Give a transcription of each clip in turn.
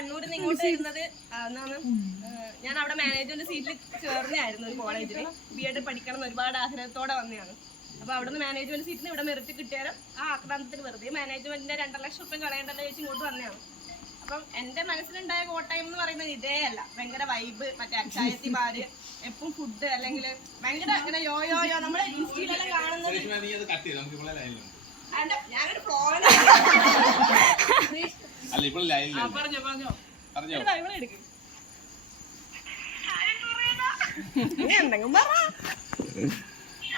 കണ്ണൂരിൽ നിന്ന് ഇങ്ങോട്ട് വരുന്നത് ഞാൻ അവിടെ മാനേജ്മെന്റ് സീറ്റിൽ ചേർന്നായിരുന്നു ഒരു കോളേജിൽ BEd പഠിക്കണം എന്ന് ഒരുപാട് ആഗ്രഹത്തോടെ വന്നതാണ്. അപ്പൊ അവിടെ നിന്ന് മാനേജ്മെന്റ് സീറ്റിൽ ഇവിടെ മെറിറ്റ് കിട്ടിയാലും ആ ആക്രാന്തത്തിൽ വെറുതെ മാനേജ്മെന്റിന്റെ 2 ലക്ഷം രൂപ കളയേണ്ടല്ലോ ചോദിച്ച് ഇങ്ങോട്ട് വന്നതാണ്. അപ്പം എന്റെ മനസ്സിലുണ്ടായ കോട്ടയം എന്ന് പറയുന്നത് ഇതേ അല്ല. ഭയങ്കര വൈബ്, മറ്റേ അച്ചായത്തി ബാര്, എപ്പം ഫുഡ്, അല്ലെങ്കിൽ ഭയങ്കര ഇങ്ങനെ യോയോ നമ്മളെ ഇൻസ്റ്റയിലെല്ലാം കാണുന്നത്. ഞാനൊരു ഫ്ലോയിൽ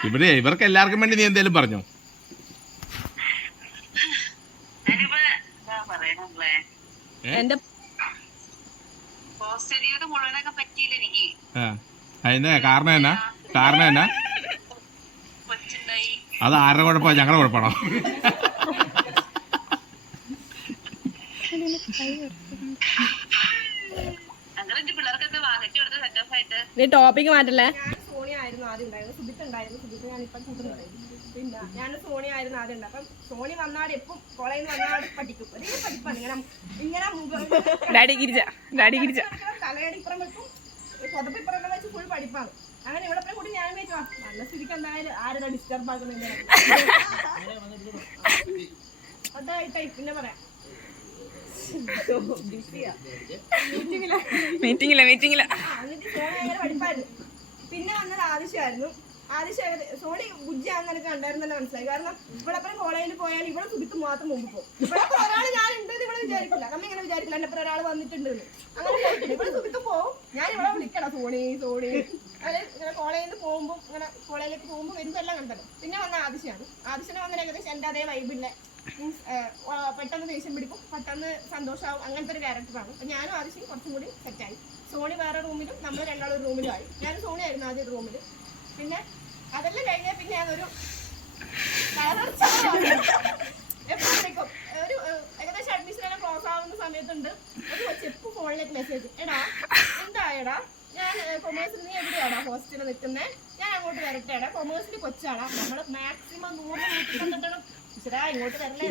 ഇവിടെ ഇവർക്ക് എല്ലാവർക്കും വേണ്ടി നീ എന്തേലും പറഞ്ഞോ? എന്റെ അതിന്റെ കാരണം എന്നാ അത് ആരുടെ കുഴപ്പമാണ്? ഞങ്ങളുടെ കുഴപ്പമാണോ? ടോപ്പിക് മാറ്റല്ലേ. സോണിയ ആയിരുന്നു ആദ്യം ഉണ്ടായിരുന്നു, സുബിത്ത് ഉണ്ടായിരുന്നു. സുബിത്ത് ഞാനിപ്പം കൂട്ടുന്നുണ്ടായിരുന്നു. പിന്നെ ഞാൻ സോണി ആയിരുന്നു ആദ്യം ഉണ്ട്. അപ്പം സോണി വന്നാട് എപ്പം കോളേജിൽ വന്നാട് പഠിക്കും. ഒരേ പഠിപ്പാണ്. ഇങ്ങനെ തലയടിപ്പുറം വെക്കും, കൊതപ്പിപ്പുറം വെച്ച് ഫുൾ പഠിപ്പാണ്. അങ്ങനെ ഇവിടെ കൂടി ഞാൻ വെച്ചു നല്ല സ്ഥിതിക്ക് എന്തായാലും ആരുടെ ഡിസ്റ്റർബ് ആക്കുന്നില്ല. അതായിട്ടായി പിന്നെ പറയാം. പഠിപ്പായിരുന്നു. പിന്നെ വന്നത് ആദിശയായിരുന്നു. സോണി ബുദ്ധിയാണെന്ന് എനിക്ക് കണ്ടായിരുന്നല്ലോ മനസ്സിലായി. കാരണം ഇവിടെ കോളേജിൽ പോയാൽ ഇവിടെ സുബിത്ത് മാത്രം മുമ്പ് പോകും. ഇവിടെ ഒരാൾ ഞാൻ ഉണ്ട് ഇവിടെ വിചാരിക്കില്ല. നമ്മ ഇങ്ങനെ വിചാരിക്കില്ല എന്നെ ഒരാൾ വന്നിട്ടുണ്ട്. അങ്ങനെ ഇവിടെ സുബിത്ത് പോകും, ഞാൻ ഇവിടെ വിളിക്കണം സോണി. അത് ഇങ്ങനെ കോളേജിൽ പോകുമ്പോൾ ഇങ്ങനെ കോളേജിലേക്ക് പോകുമ്പോൾ വരുമ്പോൾ എല്ലാം കണ്ടല്ലോ. പിന്നെ വന്ന ആദിശയാണ്. ആദിശനെ വന്ന ഏകദേശം എൻ്റെ അതേ വൈബില്ല. മീൻസ് പെട്ടെന്ന് ദേഷ്യം പിടിക്കും, പെട്ടെന്ന് സന്തോഷമാവും, അങ്ങനത്തെ ഒരു ക്യാരക്ടറാണ്. അപ്പം ഞാനും ആദിശയും കുറച്ചും കൂടി സെറ്റായി. സോണി വേറെ റൂമിലും നമ്മൾ രണ്ടാളും ഒരു റൂമിലും ആയി. ഞാൻ സോണി ആയിരുന്നു ആദ്യം റൂമിൽ. പിന്നെ അതെല്ലാം കഴിഞ്ഞാൽ പിന്നെ ഞാനൊരു എപ്പോഴും വിളിക്കും. ഒരു ഏകദേശം അഡ്മിഷൻ എല്ലാം ക്ലോസ് ആവുന്ന സമയത്തുണ്ട് ഒരു കൊച്ചു എപ്പോൾ ഫോണിലേക്ക് മെസ്സേജ്, എടാ എന്തായടാ, ഞാൻ കൊമേഴ്സിൽ നീ എവിടെയാടാ ഹോസ്റ്റലിൽ നിൽക്കുന്നത്, ഞാൻ അങ്ങോട്ട് വരട്ടെടാ, കൊമേഴ്സിൽ കൊച്ചാടാ, നമ്മൾ മാക്സിമം 100 ഇങ്ങോട്ട് വരല്ലേ.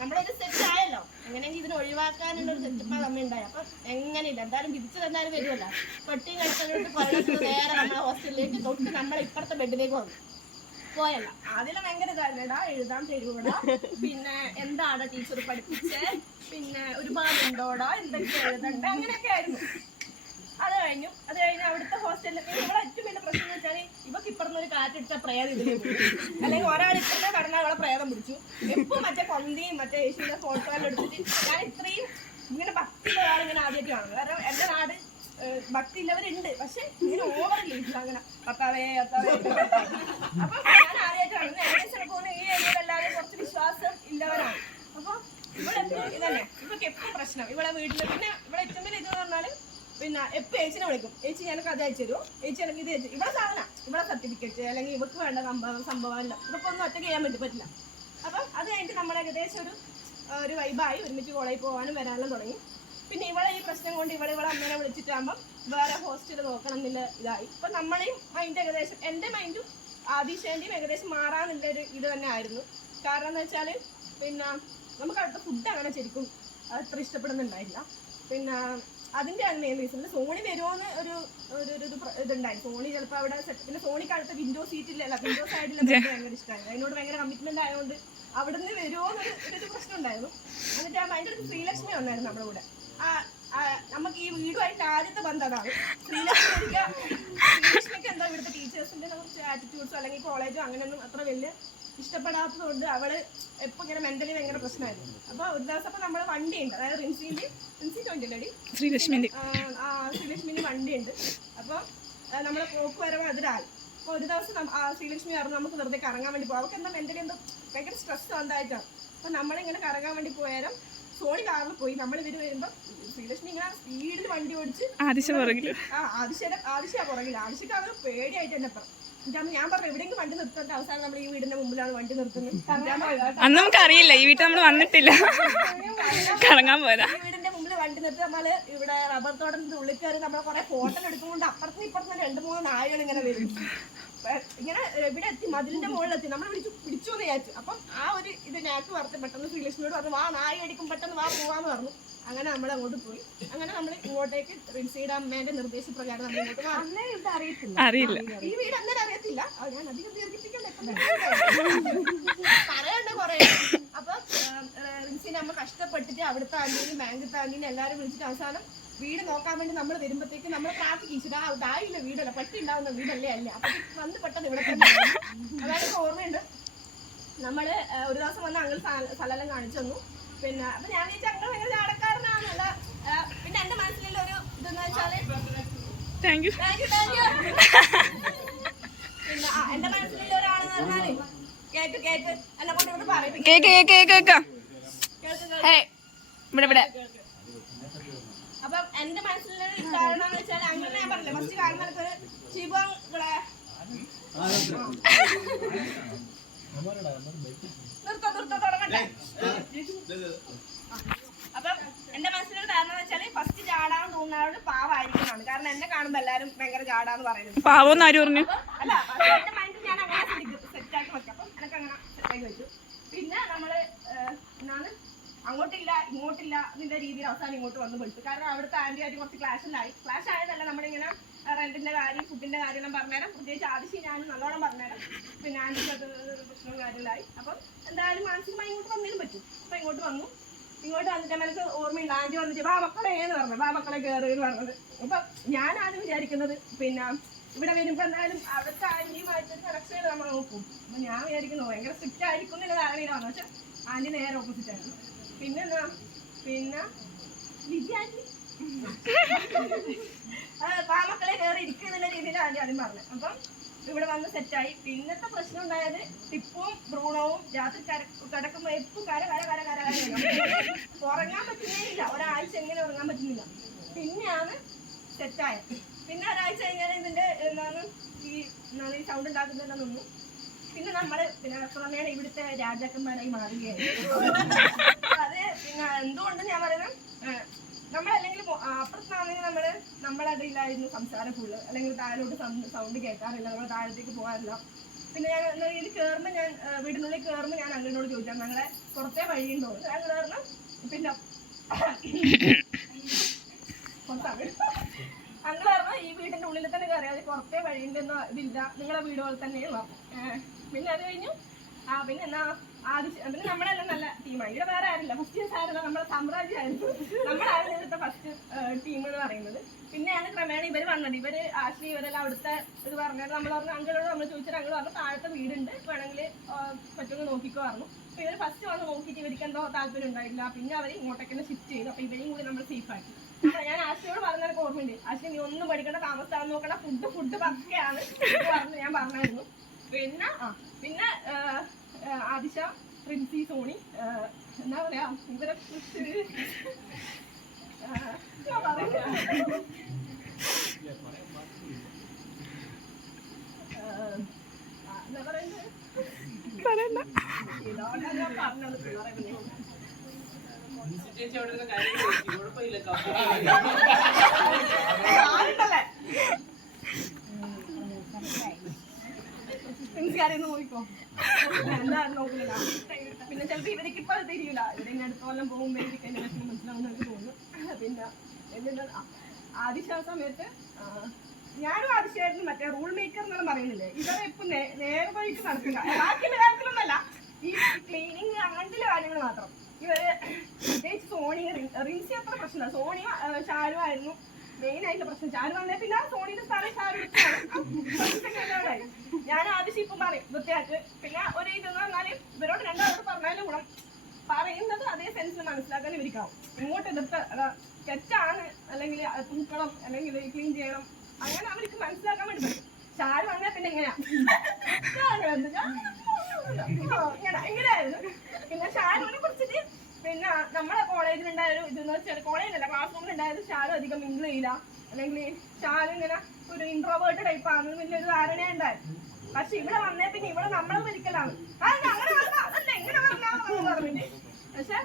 നമ്മളൊരു സെറ്റ് ആയല്ലോ, എങ്ങനെയെങ്കിൽ ഇതിന് ഒഴിവാക്കാനുള്ള ഒരു സെറ്റപ്പാണ് നമ്മൾ ഉണ്ടായി. അപ്പൊ എങ്ങനെയില്ല, എന്തായാലും തിരിച്ചത് എന്തായാലും വരുമല്ലോ. തൊട്ടി കഴിച്ചിട്ട് കൊല്ലത്ത് നേരെ നമ്മളെ ഹോസ്റ്റലിലേക്ക് തൊട്ട് നമ്മളെ ഇപ്പുറത്തെ ബെഡിലേക്ക് വന്നു പോയല്ല. അതിലെ ഭയങ്കര ഇതായിരുന്നടാ, എഴുതാൻ തരൂടാ, പിന്നെ എന്താണ് ടീച്ചർ പഠിപ്പിച്ചേ, പിന്നെ ഒരുപാടുണ്ടോടാ, എന്തൊക്കെ എഴുതണ്ട, അങ്ങനെയൊക്കെ ആയിരുന്നു. അത് കഴിഞ്ഞ് അവിടുത്തെ ഹോസ്റ്റലിൽ ഇവിടെ ഏറ്റവും വലിയ പ്രശ്നം എന്ന് വെച്ചാൽ ഇവക്ക് ഇപ്പറന്നൊരു കാറ്റടിച്ച പ്രേതം ഇതിലേ പോയി, അല്ലെങ്കിൽ ഒരാൾ ഇപ്പഴത്തെ കടന്നാൽ അവളെ പ്രേതം പിടിച്ചു. എപ്പോൾ മറ്റേ കൊന്തിയും മറ്റേ യേശുവിന്റെ ഫോട്ടോ എല്ലാം എടുത്തിട്ട് ഞാൻ ഇത്രയും ഇങ്ങനെ ഭക്തിയുള്ള ഒരാളിങ്ങനെ ആദ്യമായിട്ട് കാണും. കാരണം എന്റെ നാട് ഭക്തി ഇല്ലവരുണ്ട്, പക്ഷെ ഇങ്ങനെ ഓവറില്ല അങ്ങനെ പത്താവേ അപ്പൊ ഞാൻ ആദ്യമായിട്ട് കാണുന്നത്. ഏകദേശം പോകുന്ന ഈ ഏരിയയിലല്ലാതെ കുറച്ച് വിശ്വാസം ഇല്ലവരാണ്. അപ്പൊ ഇവിടെ എപ്പോഴും ഇതന്നെ, ഇവക്ക് എപ്പോഴും പ്രശ്നം ഇവളെ വീട്ടില്. പിന്നെ ഇവിടെ ഏറ്റവും വലിയ ഇതെന്ന് പറഞ്ഞാല് പിന്നെ എപ്പോൾ ഏച്ചിനെ വിളിക്കും, ഏച്ചി എനിക്ക് അത് അയച്ചു തരുമോ, ഏച്ചി എനിക്ക് ഇത് അയച്ചു, ഇവിടെ സാധനം, ഇവിടെ സർട്ടിഫിക്കറ്റ്, അല്ലെങ്കിൽ ഇവക്ക് വേണ്ട സംഭവം എല്ലാം ഇതൊക്കെ ഒന്നും ഒറ്റയ്ക്ക് ചെയ്യാൻ പറ്റില്ല. അപ്പം അത് കഴിഞ്ഞിട്ട് നമ്മൾ ഏകദേശം ഒരു വൈബായി, ഒരുമിച്ച് കോളേജിൽ പോകാനും വരാനും തുടങ്ങി. പിന്നെ ഇവളെ ഈ പ്രശ്നം കൊണ്ട് ഇവളെ അമ്മേനെ വിളിച്ചിട്ടാകുമ്പം വേറെ ഹോസ്റ്റൽ നോക്കണം എന്നുള്ള ഇതായി. ഇപ്പം നമ്മളെയും മൈൻഡ് ഏകദേശം, എൻ്റെ മൈൻഡും ആദിശേൻ്റെയും ഏകദേശം മാറാന്നുള്ളൊരു ഇത് തന്നെ ആയിരുന്നു. കാരണം എന്ന് വെച്ചാൽ പിന്നെ നമുക്ക് അവിടുത്തെ ഫുഡ് അങ്ങനെ ശരിക്കും അത്ര ഇഷ്ടപ്പെടുന്നുണ്ടായില്ല. പിന്നെ അതിന്റെ ആണ് മെയിൻ റീസൺ. സോണി വരുമോന്ന് ഒരു ഇതുണ്ടായി. സോണി ചിലപ്പോൾ അവിടെ പിന്നെ സോണിക്ക് അടുത്ത വിൻഡോ സീറ്റിലല്ല, വിൻഡോ സൈഡിലൊക്കെ ഭയങ്കര ഇഷ്ടമായിരുന്നു. അതിനോട് ഭയങ്കര കമ്മിറ്റ്മെന്റ് ആയതുകൊണ്ട് അവിടെ നിന്ന് വരുമോ എന്നൊരു പ്രശ്നം ഉണ്ടായിരുന്നു. എന്നിട്ട് അതിൻ്റെ അടുത്ത് ശ്രീലക്ഷ്മി വന്നായിരുന്നു നമ്മുടെ കൂടെ. നമുക്ക് ഈ വീടുമായിട്ട് ആദ്യത്തെ ബന്ധം അതാണ്. ശ്രീലക്ഷ്മിക്ക് എന്താ ഇവിടുത്തെ ടീച്ചേഴ്സിന്റെ കുറച്ച് ആറ്റിറ്റ്യൂഡ്സോ അല്ലെങ്കിൽ കോളേജോ അങ്ങനെയൊന്നും അത്ര വലിയ ഇഷ്ടപ്പെടാത്തതുകൊണ്ട് അവള് എപ്പോൾ ഇങ്ങനെ മെന്റലി ഭയങ്കര പ്രശ്നമായിരുന്നു. അപ്പൊ ഒരു ദിവസം അപ്പൊ നമ്മള് വണ്ടിയുണ്ട്, അതായത് ശ്രീലക്ഷ്മിന്റെ വണ്ടിയുണ്ട്. അപ്പൊ നമ്മളെ പോക്ക് വരവ് അതിലായി. അപ്പൊ ഒരു ദിവസം ശ്രീലക്ഷ്മി പറഞ്ഞു നമുക്ക് വെറുതെ കറങ്ങാൻ വേണ്ടി പോകാം. അവർക്ക് എന്താ മെന്റലി എന്തോ ഭയങ്കര സ്ട്രെസ് വന്നായിട്ടാണ്. അപ്പൊ നമ്മളിങ്ങനെ കറങ്ങാൻ വേണ്ടി പോയാലും സോണി കാറിൽ പോയി. നമ്മൾ ഇവര് വരുമ്പോ ശ്രീലക്ഷ്മി ഇങ്ങനെ സ്പീഡിൽ വണ്ടി ഓടിച്ച് ആദിശ പുറകില്ല, ആദിശക്ക് അത് പേടിയായിട്ട് തന്നെ പറഞ്ഞു. ഞാൻ പറഞ്ഞു എവിടെയെങ്കിലും വണ്ടി നിർത്തേണ്ട, അവസാനം നമ്മൾ ഈ വീടിന്റെ മുമ്പിലാണ് വണ്ടി നിർത്തുന്നത്. അന്ന് നമുക്ക് അറിയില്ല, ഈ വീട്ടിൽ നമ്മൾ വന്നിട്ടില്ല, കറങ്ങാൻ പോയതാ. ഈ വീടിന്റെ മുമ്പിൽ വണ്ടി നിർത്തി നമ്മള് ഇവിടെ റബ്ബർ തോട്ടത്തിന്റെ ഉള്ളിൽ കയറി നമ്മളെ കുറെ ഫോട്ടോ എടുക്കുമ്പോൾ അപ്പുറത്തും ഇപ്പുറത്തും 2-3 നായകൾ ഇങ്ങനെ വരും. ഇങ്ങനെ ഇവിടെ എത്തി, മതിലിന്റെ മുകളിലെത്തി, നമ്മൾ പിടിച്ചു എന്ന് വിചാരിച്ചു. അപ്പം ആ ഒരു ഇത് നാക്ക് പറഞ്ഞു പെട്ടെന്ന് ശ്രീലക്ഷ്മിയോട് പറഞ്ഞു വാ നായ അടിക്കും, പെട്ടെന്ന് വാ പോവാന്ന് പറഞ്ഞു. അങ്ങനെ നമ്മൾ അങ്ങോട്ട് പോയി. അങ്ങനെ നമ്മൾ ഇങ്ങോട്ടേക്ക് റിൻസിയുടെ അമ്മേന്റെ നിർദ്ദേശപ്രകാരം നമ്മൾ ഇങ്ങോട്ട് അറിയില്ല. ഈ വീട് അന്നേരം അറിയത്തില്ല. ഞാൻ അധികം ദീർഘിപ്പിക്കണ്ട, പറയണ്ട കൊറേ. അപ്പൊ റിൻസിന്റെ അമ്മ കഷ്ടപ്പെട്ടിട്ട് അവിടുത്തെ ആന്റീനും ബാങ്കിത്തെ ആന്റീനും എല്ലാരും വിളിച്ചിട്ട് അവസാനം വീട് നോക്കാൻ വേണ്ടി നമ്മൾ വരുമ്പോഴത്തേക്ക് നമ്മൾ പ്രാർത്ഥിച്ചിട്ട് ഇതായില്ല വീടല്ല, പട്ടി ഉണ്ടാവുന്ന വീടല്ലേ അല്ലേ. അപ്പൊ വന്ന് പെട്ടെന്ന് ഇവിടെ തന്നെ അതായത് ഓർമ്മയുണ്ട്. നമ്മള് ഒരു ദിവസം വന്ന് അങ്ങൾ സ്ഥലം കാണിച്ചു തന്നു. പിന്നെ അപ്പൊ ഞാൻ വിചാരിച്ചു അങ്ങൾ ഭയങ്കര ചാടക്കാരനാണല്ല. പിന്നെ എന്റെ മനസ്സിലുള്ള ഒരു ഇതെന്ന് വെച്ചാല് താങ്ക് യു. പിന്നെ എന്റെ മനസ്സിലുള്ള ഒരാളെന്ന് പറഞ്ഞാല് കേക്ക് കേക്ക് എന്നെ കൊണ്ട് ഇവിടെ പറയും. ഇവിടെ അപ്പൊ എന്റെ മനസ്സിലുള്ള കാരണം എന്ന് വെച്ചാൽ അങ്ങനെ ഞാൻ പറഞ്ഞില്ലേ ഫസ്റ്റ് കാണുന്ന ഒരു ശിവങ്ങളെ തുടങ്ങട്ടെ. അപ്പൊ എന്റെ മനസ്സിലൊരു ധാരണ വെച്ചാല് ഫസ്റ്റ് ചാടാന്ന് തോന്നുന്നവരോട് പാവായിരിക്കുന്നതാണ്. കാരണം എന്നെ കാണുമ്പോ എല്ലാരും ഭയങ്കര ചാടാന്ന് പറയുന്നത്. പാവോന്ന് ആര് പറഞ്ഞു? അല്ല എന്റെ മൈൻഡിൽ ഞാൻ അങ്ങനെ സെറ്റാക്കി വെക്കാം. അപ്പം എനിക്ക് അങ്ങനെ സെറ്റാക്കി വെച്ചു. പിന്നെ നമ്മള് എന്താണ് അങ്ങോട്ടില്ല ഇങ്ങോട്ടില്ല ഇതിന്റെ രീതിയിൽ അവസാനം ഇങ്ങോട്ട് വന്ന് പെട്ടു. കാരണം അവിടുത്തെ ആന്റിയായിട്ട് കുറച്ച് ക്ലാഷ് ആയതല്ല, നമ്മളിങ്ങനെ റെന്റിന്റെ കാര്യം ഫുഡിന്റെ കാര്യം എല്ലാം പറഞ്ഞുതരാം. പ്രത്യേകിച്ച് ആദ്യം ഞാനും നല്ലോണം പറഞ്ഞുതരാം. പിന്നെ ആന്റിക്ക് അത് പ്രശ്നവും കാര്യങ്ങളായി. അപ്പം എന്തായാലും മാനസികമായി ഇങ്ങോട്ട് വന്നതിനും പറ്റും. അപ്പൊ ഇങ്ങോട്ട് വന്നിട്ട് എനിക്ക് ഓർമ്മയില്ല. ആന്റി വന്നിട്ട് വാ മക്കളെ എന്ന് പറഞ്ഞത്, വാ മക്കളെ കയറി എന്ന് പറഞ്ഞത്. അപ്പൊ ഞാനാണ് വിചാരിക്കുന്നത് പിന്നെ ഇവിടെ വരുമ്പോ എന്തായാലും അവിടുത്തെ ആന്റിയുമായിട്ട് കണക്ഷൻ നമ്മൾ നോക്കും. അപ്പൊ ഞാൻ വിചാരിക്കുന്നു ഭയങ്കര സ്ട്രിക്റ്റ് ആയിരിക്കും എന്നുള്ള ധാരണയിലാണ്. പക്ഷെ ആന്റി നേരെ ഓപ്പോസിറ്റ് ആയിരുന്നു. പിന്നെ വിദ്യാർത്ഥി പാമക്കളെ കയറി ഇരിക്കുന്നുള്ള രീതിയിൽ ആദ്യം ആദ്യം പറഞ്ഞു. അപ്പം ഇവിടെ വന്ന് സെറ്റായി. പിന്നത്തെ പ്രശ്നം ഉണ്ടായത് ടിപ്പും ബ്രൂണവും രാത്രി കിടക്കുമ്പോ എപ്പും കര ഉറങ്ങാൻ പറ്റുന്നില്ല. ഒരാഴ്ച എങ്ങനെ ഉറങ്ങാൻ പറ്റുന്നില്ല. പിന്നെയാണ് സെറ്റായത്. പിന്നെ ഒരാഴ്ച കഴിഞ്ഞാൽ ഇതിന്റെ ഈ സൗണ്ട് ഉണ്ടാക്കുന്നതെല്ലാം നിന്നു. പിന്നെ നമ്മള് ക്രമേണ ഇവിടുത്തെ രാജാക്കന്മാരായി മാറുകയായിരുന്നു. അത് പിന്നെ എന്തുകൊണ്ട് ഞാൻ പറയുന്നത്, നമ്മളല്ലെങ്കിൽ അപ്പുറത്താണെങ്കിൽ നമ്മളതിലായിരുന്നു സംസാരം ഫുള്ള്. അല്ലെങ്കിൽ താഴോട്ട് സൗണ്ട് കേൾക്കാറില്ല, നമ്മൾ താഴത്തേക്ക് പോകാറില്ല. പിന്നെ ഞാൻ ഇതിൽ കയറുമ്പോൾ ഞാൻ വീടിനുള്ളിൽ കയറുമ്പോൾ ഞാൻ അങ്കിളിനോട് ചോദിച്ചാൽ ഞങ്ങളെ പുറത്തെ വഴിയുണ്ടോ. ഞങ്ങൾ പറഞ്ഞു പിന്നെ അങ്കിൾ പറഞ്ഞു ഈ വീടിന്റെ ഉള്ളിൽ തന്നെ കയറിയാൽ പുറത്തെ വഴിയുണ്ടെന്ന് ഇതില്ല, നിങ്ങളെ വീട് പോലെ തന്നെ പറഞ്ഞു. പിന്നെ അത് കഴിഞ്ഞു പിന്നെ എന്നാ പിന്നെ നമ്മളെല്ലാം നല്ല ടീമായി. ഇവിടെ വേറെ ആരില്ല, ഫസ്റ്റ് ആയിരുന്ന നമ്മുടെ സാമ്രാജ്യമായിരുന്നു. നമ്മളായിരുന്നു ഇവിടുത്തെ ഫസ്റ്റ് ടീം എന്ന് പറയുന്നത്. പിന്നെയാണ് ക്രമേണ ഇവര് വന്നത്. ഇവര് ആശ്ലി ഇവരെല്ലാം അവിടുത്തെ ഇത് പറഞ്ഞത്. നമ്മൾ പറഞ്ഞു അങ്കിളോട് നമ്മൾ ചോദിച്ചാൽ അങ്കിൾ പറഞ്ഞു താഴത്തെ വീടുണ്ട്, വേണമെങ്കിൽ പറ്റുമെന്ന് നോക്കിക്കോ പറഞ്ഞു. അപ്പൊ ഇവര് ഫസ്റ്റ് വന്ന് നോക്കിയിട്ട് ഇവർക്ക് എന്തോ താല്പര്യം ഉണ്ടായില്ല. പിന്നെ അവർ ഇങ്ങോട്ടേക്ക് ഷിഫ്റ്റ് ചെയ്തു. അപ്പൊ ഇവരെയും കൂടി നമ്മൾ സേഫ് ആക്കി. ഞാൻ ആശ്ലിയോട് പറഞ്ഞതൊക്കെ ഓർമ്മയുണ്ട്. ആശ്ലി നീ ഒന്നും പഠിക്കണ്ട, താമസിച്ചാൽ നോക്കണ്ട, ഫുഡ് പക്കയാണ് പറഞ്ഞു ഞാൻ പറഞ്ഞായിരുന്നു. പിന്നെ ആദിശ, പ്രിൻസി, സോണി, എന്താ പറയാ ഇവരെ കുറിച്ച് എന്താ പറയുന്നത് നോക്കിക്കോ എന്തായാലും നോക്കുന്നില്ല. പിന്നെ ചിലപ്പോ ഇവർക്ക് ഇപ്പൊ തിരിയില്ല. ഇവരെ അടുത്ത കൊല്ലം പോകുമ്പോ എനിക്ക് എന്റെ വിഷമം മനസ്സിലാവുന്ന എനിക്ക് തോന്നുന്നു. പിന്നെ എന്തെന്താ ആദിശ സമയത്ത് ഞാനും ആദിശയായിരുന്നു മറ്റേ റൂൾ മേക്കർ എന്നെല്ലാം പറയുന്നില്ലേ, ഇവരെ ഇപ്പൊ നേരെ വഴിക്ക് നടക്കില്ല. ബാക്കിയുള്ള കാര്യത്തിലൊന്നല്ല, ഈ ക്ലീനിങ് അങ്ങനത്തെ കാര്യങ്ങൾ മാത്രം. ഇവര് പ്രത്യേകിച്ച് സോണി റിൻസി അത്ര പ്രശ്നമില്ല. സോണി ഷാരു ആയിരുന്നു മെയിൻ ആയിട്ടുള്ള പ്രശ്നം. ഷാരു വന്നേ പിന്നെ സോണിയുടെ സ്ഥാനം ഷാരു വെച്ചാണ്. ഞാൻ ആദ്യം ഇപ്പം പറയും വൃത്തിയാക്ക്. പിന്നെ ഒരു ഇതെന്ന് പറഞ്ഞാല് ഇവരോട് രണ്ടാളോട് പറഞ്ഞാലും ഗുണം പറയുന്നത് അതേ സെൻസിൽ മനസ്സിലാക്കാൻ ഇവർക്കാവും. ഇങ്ങോട്ട് എതിർത്ത് തെറ്റാണ് അല്ലെങ്കിൽ തൂക്കണം അല്ലെങ്കിൽ ക്ലീൻ ചെയ്യണം അങ്ങനെ അവർക്ക് മനസ്സിലാക്കാൻ വേണ്ടി പറ്റും. ഷാരു വന്നാൽ പിന്നെ എങ്ങനെയാ ഇങ്ങനെയായിരുന്നു. പിന്നെ ഷാരുവിനെ കുറിച്ചിട്ട് പിന്നെ നമ്മളെ കോളേജിലുണ്ടായ ഒരു ഇതെന്ന് വെച്ചാൽ കോളേജിലല്ല ക്ലാസ് റൂമിലുണ്ടായത് ഷാരു അധികം മിങ്കിൾ ചെയ്യില്ല, അല്ലെങ്കിൽ ഷാരു ഇങ്ങനെ ഒരു ഇൻട്രോവേർട്ട് ടൈപ്പ് ആണെന്ന് വലിയൊരു ധാരണ ഉണ്ടായിരുന്നു. പക്ഷെ ഇവിടെ വന്നേ പിന്നെ ഇവിടെ നമ്മളെ ഒരിക്കലാണ് അങ്ങനെ അതല്ല ഇങ്ങനെ പറഞ്ഞിട്ട്. പക്ഷെ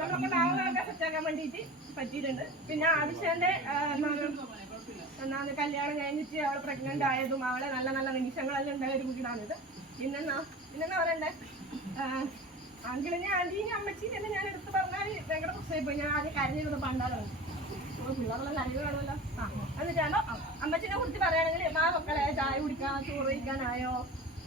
നമ്മളൊക്കെ നാളെ സെറ്റാക്കാൻ വേണ്ടിയിട്ട് പറ്റിയിട്ടുണ്ട്. പിന്നെ ആദിശന്റെ കല്യാണം കഴിഞ്ഞിട്ട് അവളെ പ്രഗ്നന്റ് ആയതും അവളെ നല്ല നല്ല നിമിഷങ്ങളെല്ലാം ഉണ്ടായ ഒരു വീടാണിത്. പിന്നെന്താ പറയണ്ടേ, അങ്കിളിനെ ആന്റീനെ അമ്മച്ചീനെ ഞാൻ എടുത്ത് പറഞ്ഞാൽ ഭയങ്കര പ്രശ്നമായി പോയി. ഞാൻ ആദ്യം കരഞ്ഞിരുന്നു പണ്ടാലോ പിള്ളേരെല്ലാം കരയുകയാണല്ലോ. എന്നിട്ടാണോ അമ്മച്ചിനെ കുറിച്ച് പറയുകയാണെങ്കിൽ മക്കളെ ചായ കുടിക്കാൻ ചോറ് കഴിക്കാനായോ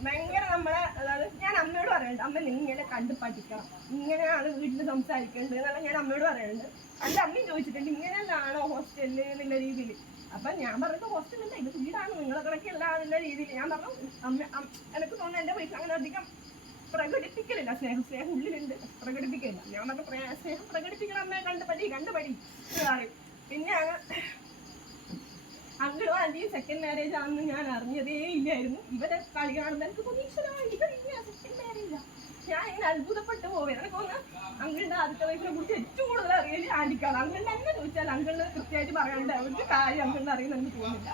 ഭയങ്കര നമ്മളെ അതായത് ഞാൻ അമ്മയോട് പറയുന്നുണ്ട്, അമ്മ ഇങ്ങനെ കണ്ട് പഠിക്കണം, ഇങ്ങനെയാണ് വീട്ടിൽ സംസാരിക്കേണ്ടത് എന്നുള്ള ഞാൻ അമ്മയോട് പറയുന്നുണ്ട്. എൻ്റെ അമ്മയും ചോദിച്ചിട്ടുണ്ട് ഇങ്ങനെയാണോ ഹോസ്റ്റലിൽ എന്നുള്ള രീതിയിൽ. അപ്പൊ ഞാൻ പറഞ്ഞത് ഹോസ്റ്റലില്ല, ഇത് വീടാണ്, നിങ്ങളെ കണക്കല്ല എന്നുള്ള രീതിയിൽ ഞാൻ പറഞ്ഞു. എനിക്ക് തോന്നുന്നു എൻ്റെ വീട്ടിൽ അങ്ങനെ അധികം പ്രകടിപ്പിക്കലില്ല സ്നേഹം ഉള്ളിലുണ്ട്, പ്രകടിപ്പിക്കില്ല. ഞാൻ പറഞ്ഞ സ്നേഹം പ്രകടിപ്പിക്കണം അമ്മയെ കണ്ടുപടി പറയും. പിന്നെ അങ്കിളും ആന്റിയും സെക്കൻഡ് മാരേജ് ആണെന്ന് ഞാൻ അറിഞ്ഞതേ ഇല്ലായിരുന്നു. ഇവരെ കളി കാണുമ്പോൾ എനിക്ക് തോന്നി സെക്കൻഡ് മാരേജാ. ഞാൻ ഇങ്ങനെ അത്ഭുതപ്പെട്ടു പോവുക. എനിക്ക് തോന്നുന്നു അങ്കിളിന്റെ ആദ്യത്തെ വയസ്സിനെ കുറിച്ച് ഏറ്റവും കൂടുതൽ അറിയില്ല ആന്റിക്കാണ്. അങ്കിളിന്റെ എന്നെ ചോദിച്ചാൽ അങ്കിളിന് കൃത്യമായിട്ട് പറയാണ്ട് ഒരു കാര്യം അങ്കിളിന് അറിയുന്ന എനിക്ക് തോന്നുന്നില്ല.